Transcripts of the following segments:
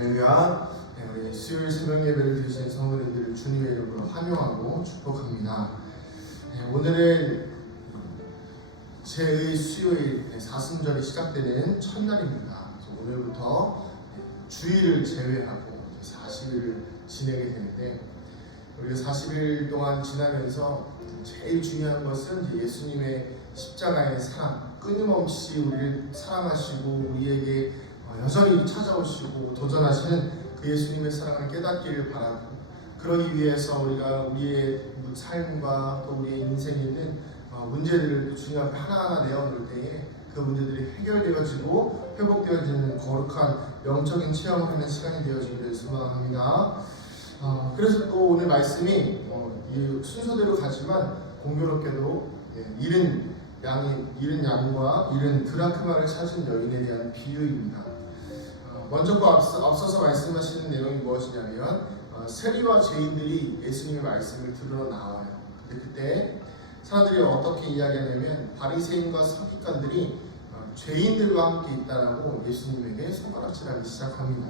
할렐루야. 우리 수요일 새벽 예배를 드리신 성도님들을 주님의 이름으로 환영하고 축복합니다. 오늘은 제 수요일 사순절이 시작되는 첫날입니다. 오늘부터 주일을 제외하고 40일을 지내게 되는데, 우리가 40일 동안 지나면서 제일 중요한 것은 예수님의 십자가의 사랑, 끊임없이 우리를 사랑하시고 우리에게 여전히 찾아오시고 도전하시는 그 예수님의 사랑을 깨닫기를 바라고, 그러기 위해서 우리가 우리의 삶과 또 우리의 인생에 있는 문제들을 주님 앞에 하나하나 내어놓을 때에 그 문제들이 해결되어지고 회복되어지는 거룩한 영적인 체험을 하는 시간이 되어지기를 소망합니다. 그래서 또 오늘 말씀이 이 순서대로 가지만 공교롭게도 잃은 양과 잃은 드라크마를 찾은 여인에 대한 비유입니다. 먼저 앞서서 말씀하시는 내용이 무엇이냐면 세리와 죄인들이 예수님의 말씀을 들으러 나와요. 근데 그때 사람들이 어떻게 이야기하냐면 바리새인과 서기관들이 죄인들과 함께 있다라고 예수님에게 손가락질하기 시작합니다.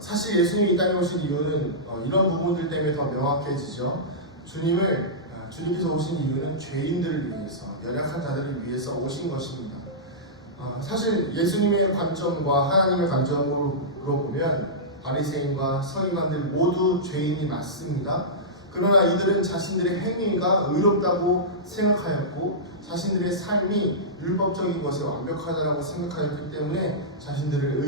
사실 예수님이 이 땅에 오신 이유는 이런 부분들 때문에 더 명확해지죠. 주님께서 오신 이유는 죄인들을 위해서, 연약한 자들을 위해서 오신 것입니다. 사실 예수님의 관점과 하나님의 관점으로 보면 바리새인과 서기관들 모두 죄인이 맞습니다. 그러나 이들은 자신들의 행위가 의롭다고 생각하였고 자신들의 삶이 율법적인 것에 완벽하다고 생각하였기 때문에 자신들을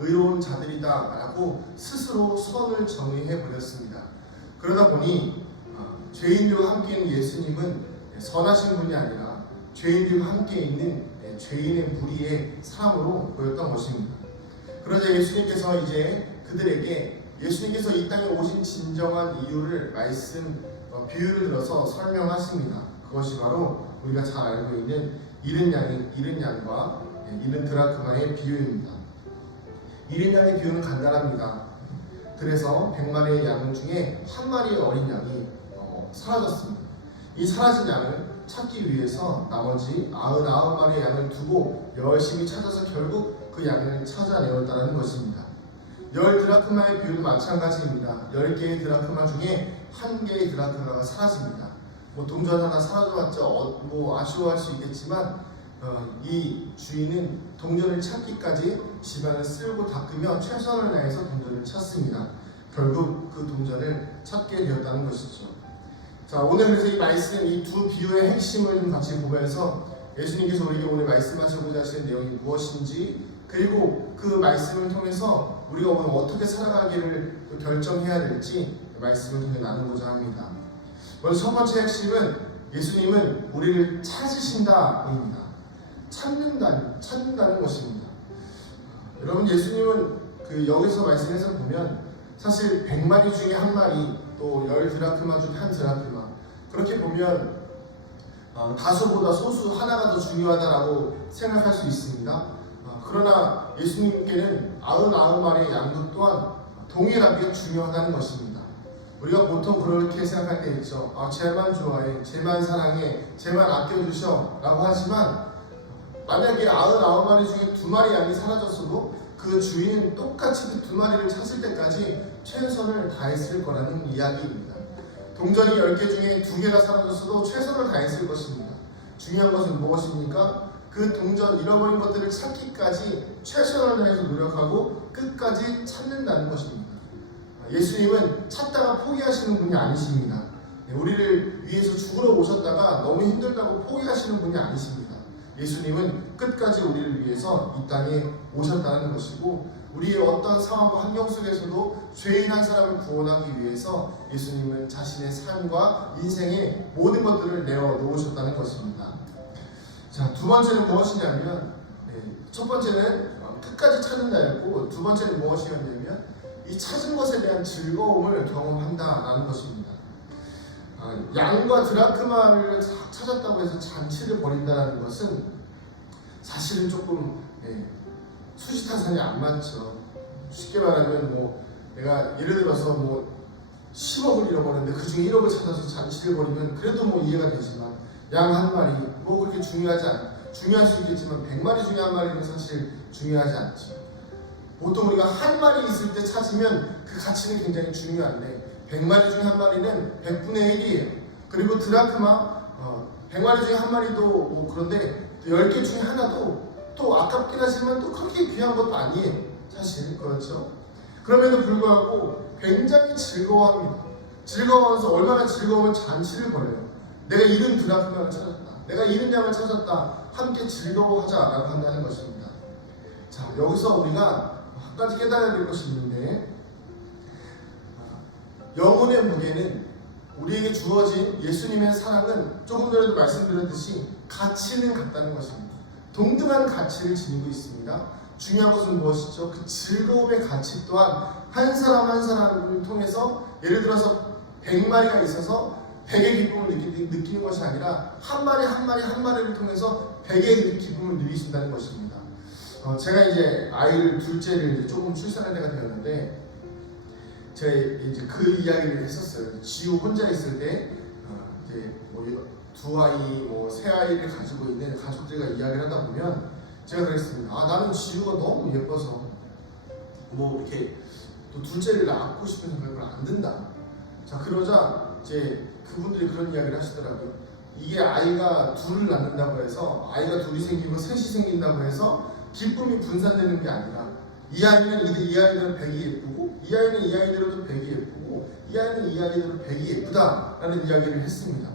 의로운 자들이다 라고 스스로 선을 정의해 버렸습니다. 그러다 보니 죄인들과 함께 있는 예수님은 선하신 분이 아니라 죄인들과 함께 있는 죄인의 무리의 사람으로 보였던 것입니다. 그러자 예수님께서 이제 그들에게 예수님께서 이 땅에 오신 진정한 이유를 비유를 들어서 설명하십니다. 그것이 바로 우리가 잘 알고 있는 잃은 양과 잃은 드라크마의 비유입니다. 잃은 양의 비유는 간단합니다. 그래서 100마리의 양 중에 한 마리의 어린 양이 사라졌습니다. 이 사라진 양을 찾기 위해서 나머지 99마리의 양을 두고 열심히 찾아서 결국 그 양을 찾아내었다는 것입니다. 10드라크마의 비유도 마찬가지입니다. 10개의 드라크마 중에 1개의 드라크마가 사라집니다. 동전 하나 사라져봤자 아쉬워할 수 있겠지만 이 주인은 동전을 찾기까지 집안을 쓸고 닦으며 최선을 다해서 동전을 찾습니다. 결국 그 동전을 찾게 되었다는 것이죠. 자, 오늘 그래서 이 말씀, 이 두 비유의 핵심을 좀 같이 보면서 예수님께서 우리에게 오늘 말씀하시고자 하시는 내용이 무엇인지, 그리고 그 말씀을 통해서 우리가 오늘 어떻게 살아가기를 결정해야 될지 말씀을 통해 나누고자 합니다. 먼저 첫 번째 핵심은 예수님은 우리를 찾으신다입니다. 찾는다는 것입니다. 여러분, 예수님은 여기서 말씀에서 보면 사실 100마리 중에 한 마리, 또 10드라크마 중에 한 드라크마, 그렇게 보면 다수보다 소수 하나가 더 중요하다라고 생각할 수 있습니다. 그러나 예수님께는 99마리의 양도 또한 동일하게 중요하다는 것입니다. 우리가 보통 그렇게 생각할 때 있죠. 쟤만 좋아해, 쟤만 사랑해, 쟤만 아껴주셔 라고 하지만 만약에 99마리 중에 2마리 양이 사라졌어도 그 주인은 똑같이 그 2마리를 찾을 때까지 최선을 다했을 거라는 이야기입니다. 동전이 10개 중에 2개가 사라졌어도 최선을 다했을 것입니다. 중요한 것은 무엇입니까? 그 동전 잃어버린 것들을 찾기까지 최선을 다해서 노력하고 끝까지 찾는다는 것입니다. 예수님은 찾다가 포기하시는 분이 아니십니다. 우리를 위해서 죽으러 오셨다가 너무 힘들다고 포기하시는 분이 아니십니다. 예수님은 끝까지 우리를 위해서 이 땅에 오셨다는 것이고, 우리의 어떤 상황과 환경 속에서도 죄인 한 사람을 구원하기 위해서 예수님은 자신의 삶과 인생의 모든 것들을 내어놓으셨다는 것입니다. 자, 두 번째는 무엇이냐면, 첫 번째는 끝까지 찾는다였고, 두 번째는 무엇이었냐면 이 찾은 것에 대한 즐거움을 경험한다라는 것입니다. 양과 드라크마를 찾았다고 해서 잔치를 벌인다는 것은 사실은 조금 수지타산이 안 맞죠. 쉽게 말하면 내가 예를 들어서 10억을 잃어버렸는데 그 중에 1억을 찾아서 잔치를 벌이면 그래도 이해가 되지만, 양 한 마리 그렇게 중요할 수 있겠지만 100마리 중에 한 마리는 사실 중요하지 않죠. 보통 우리가 한 마리 있을 때 찾으면 그 가치는 굉장히 중요한데 100마리 중에 한 마리는 100분의 1이에요. 그리고 드라크마 100마리 중에 한 마리도 뭐 그런데 10개 중에 하나도 또 아깝긴 하지만 또 그렇게 귀한 것도 아니에요. 사실 그렇죠. 그럼에도 불구하고 굉장히 즐거워합니다. 즐거워서 얼마나 즐거우면 잔치를 벌여요. 내가 잃은 드라크마를 찾았다. 내가 잃은 양을 찾았다. 함께 즐거워하자라고 한다는 것입니다. 자, 여기서 우리가 한 가지 깨달아야 될 것이 있는데 영혼의 무게는 우리에게 주어진 예수님의 사랑은 조금 전에도 말씀드렸듯이 가치는 같다는 것입니다. 동등한 가치를 지니고 있습니다. 중요한 것은 무엇이죠? 그 즐거움의 가치 또한 한 사람 한 사람을 통해서 예를 들어서 100마리가 있어서 100의 기쁨을 느끼는 것이 아니라 한 마리 한 마리 한 마리를 통해서 100의 기쁨을 누리신다는 것입니다. 제가 이제 아이를 둘째를 이제 조금 출산할 때가 되었는데 제가 이제 그 이야기를 했었어요. 지우 혼자 있을 때 이제 뭐 두 아이, 뭐 세 아이를 가지고 있는 가족들과 이야기를 하다 보면 제가 그랬습니다. 나는 지우가 너무 예뻐서 뭐 이렇게 또 둘째를 낳고 싶은 생각을 안 든다. 자, 그러자 이제 그분들이 그런 이야기를 하시더라고요. 이게 아이가 둘을 낳는다고 해서 아이가 둘이 생기고 셋이 생긴다고 해서 기쁨이 분산되는 게 아니라 이 아이들은 백이 예쁘고 이 아이는 이 아이들은 백이 예쁘고 이 아이는 이 아이들은 백이 예쁘다라는 이야기를 했습니다.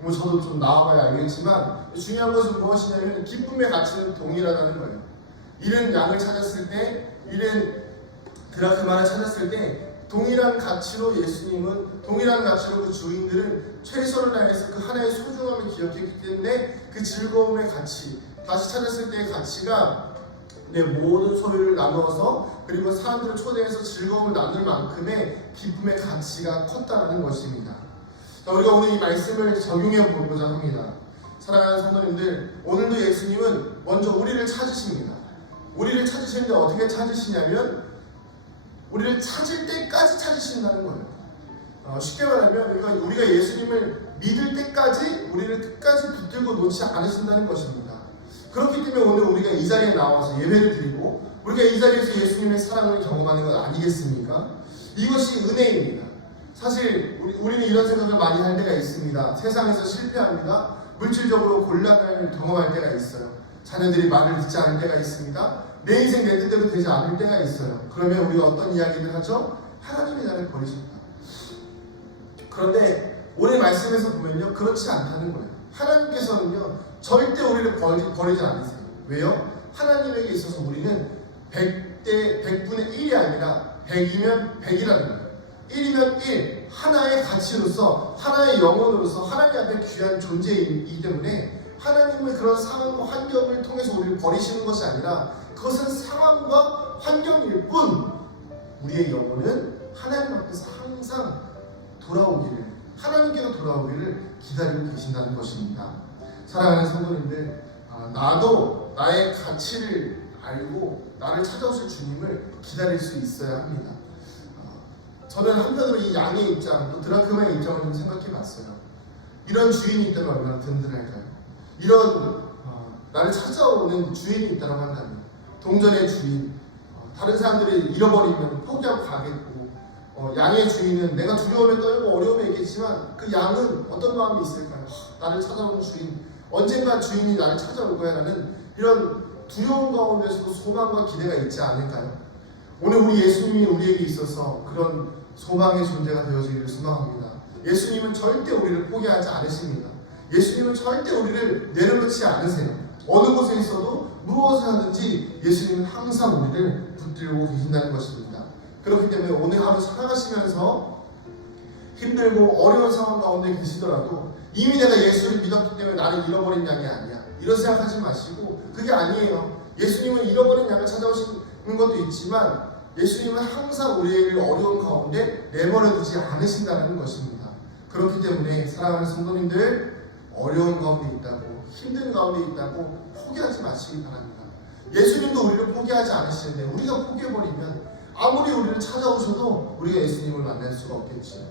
뭐 저도 좀 나와봐야 알겠지만 중요한 것은 무엇이냐면 기쁨의 가치는 동일하다는 거예요. 잃은 양을 찾았을 때, 잃은 드라크마를 찾았을 때 동일한 가치로 예수님은 동일한 가치로 그 주인들은 최선을 다해서 그 하나의 소중함을 기억했기 때문에 그 즐거움의 가치, 다시 찾았을 때의 가치가 내 모든 소유를 나누어서 그리고 사람들을 초대해서 즐거움을 나눌 만큼의 기쁨의 가치가 컸다는 것입니다. 자, 우리가 오늘 이 말씀을 적용해 보고자 합니다. 사랑하는 성도님들, 오늘도 예수님은 먼저 우리를 찾으십니다. 우리를 찾으시는데 어떻게 찾으시냐면 우리를 찾을 때까지 찾으신다는 거예요. 쉽게 말하면 우리가 예수님을 믿을 때까지 우리를 끝까지 붙들고 놓지 않으신다는 것입니다. 그렇기 때문에 오늘 우리가 이 자리에 나와서 예배를 드리고 우리가 이 자리에서 예수님의 사랑을 경험하는 것 아니겠습니까? 이것이 은혜입니다. 사실 우리는 이런 생각을 많이 할 때가 있습니다. 세상에서 실패합니다. 물질적으로 곤란을 경험할 때가 있어요. 자녀들이 말을 듣지 않을 때가 있습니다. 내 인생 내 뜻대로 되지 않을 때가 있어요. 그러면 우리가 어떤 이야기를 하죠? 하나님이 나를 버리신다. 그런데 오늘 말씀에서 보면요, 그렇지 않다는 거예요. 하나님께서는요 절대 우리를 버리지 않으세요. 왜요? 하나님에게 있어서 우리는 100분의 1이 아니라 100이면 100이라는 거예요. 1이면 1, 하나의 가치로서, 하나의 영혼으로서 하나님 앞에 귀한 존재이기 때문에 하나님의 그런 상황과 환경을 통해서 우리를 버리시는 것이 아니라 그것은 상황과 환경일 뿐 우리의 영혼은 하나님 앞에서 항상 돌아오기를, 하나님께로 돌아오기를 기다리고 계신다는 것입니다. 사랑하는 성도님들, 나도 나의 가치를 알고 나를 찾아오실 주님을 기다릴 수 있어야 합니다. 저는 한편으로 이 양의 입장, 또 드라크마의 입장을 좀 생각해 봤어요. 이런 주인이 있다면 얼마나 든든할까요? 이런 나를 찾아오는 주인이 있다고 한다면, 동전의 주인, 다른 사람들이 잃어버리면 포기하고 가겠고, 양의 주인은 내가 두려움에 떨고 어려움에 있겠지만 그 양은 어떤 마음이 있을까요? 나를 찾아오는 주인, 언젠가 주인이 나를 찾아올 거야 라는 이런 두려움 가운데서도 소망과 기대가 있지 않을까요? 오늘 우리 예수님이 우리에게 있어서 그런 소망의 존재가 되어지기를 소망합니다. 예수님은 절대 우리를 포기하지 않으십니다. 예수님은 절대 우리를 내려놓지 않으세요. 어느 곳에 있어도 무엇을 하든지 예수님은 항상 우리를 붙들고 계신다는 것입니다. 그렇기 때문에 오늘 하루 살아가시면서 힘들고 어려운 상황 가운데 계시더라도 이미 내가 예수를 믿었기 때문에 나를 잃어버린 양이 아니야, 이런 생각하지 마시고, 그게 아니에요. 예수님은 잃어버린 양을 찾아오시는 것도 있지만 예수님은 항상 우리를 어려운 가운데 내버려 두지 않으신다는 것입니다. 그렇기 때문에 사랑하는 성도님들, 어려운 가운데 있다고, 힘든 가운데 있다고 포기하지 마시기 바랍니다. 예수님도 우리를 포기하지 않으시는데 우리가 포기해버리면 아무리 우리를 찾아오셔도 우리가 예수님을 만날 수가 없겠죠.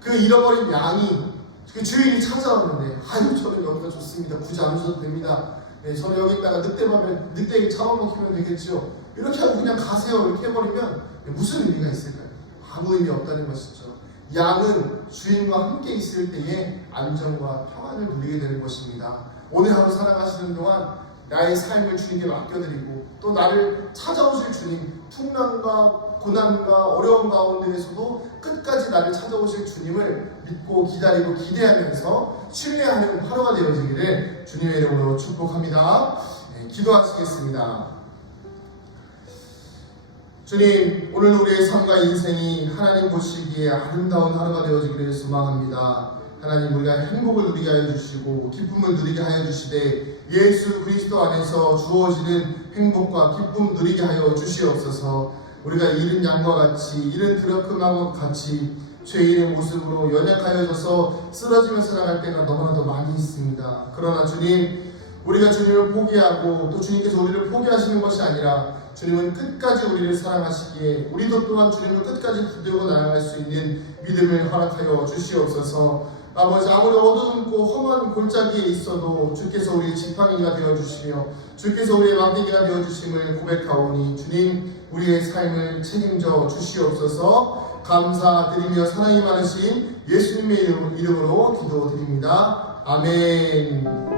그 잃어버린 양이, 그 주인이 찾아왔는데, 아유 저는 여기가 좋습니다, 굳이 안 오셔도 됩니다, 저는 여기 있다가 늑대에게 잡아먹히면 되겠죠, 이렇게 하고 그냥 가세요 이렇게 해버리면 무슨 의미가 있을까요? 아무 의미 없다는 것이죠. 양은 주인과 함께 있을 때에 안정과 평안을 누리게 되는 것입니다. 오늘 하루 살아가시는 동안 나의 삶을 주님께 맡겨드리고 또 나를 찾아오실 주님, 풍랑과 고난과 어려움 가운데에서도 끝까지 나를 찾아오실 주님을 믿고 기다리고 기대하면서 신뢰하는 하루가 되어지기를 주님의 이름으로 축복합니다. 기도하시겠습니다. 주님, 오늘 우리의 삶과 인생이 하나님 보시기에 아름다운 하루가 되어지기를 소망합니다. 하나님, 우리가 행복을 누리게 하여 주시고 기쁨을 누리게 하여 주시되 예수 그리스도 안에서 주어지는 행복과 기쁨 누리게 하여 주시옵소서. 우리가 잃은 양과 같이 잃은 드러큼과 같이 죄인의 모습으로 연약하여져서 쓰러지며 살아갈 때가 너무나도 많이 있습니다. 그러나 주님, 우리가 주님을 포기하고 또 주님께서 우리를 포기하시는 것이 아니라 주님은 끝까지 우리를 사랑하시기에 우리도 또한 주님을 끝까지 붙들고 나아갈 수 있는 믿음을 허락하여 주시옵소서. 아버지, 아무리 어두운고 험한 골짜기에 있어도 주께서 우리의 지팡이가 되어주시며 주께서 우리의 막대기가 되어주심을 고백하오니 주님, 우리의 삶을 책임져 주시옵소서. 감사드리며 사랑이 많으신 예수님의 이름으로 기도드립니다. 아멘.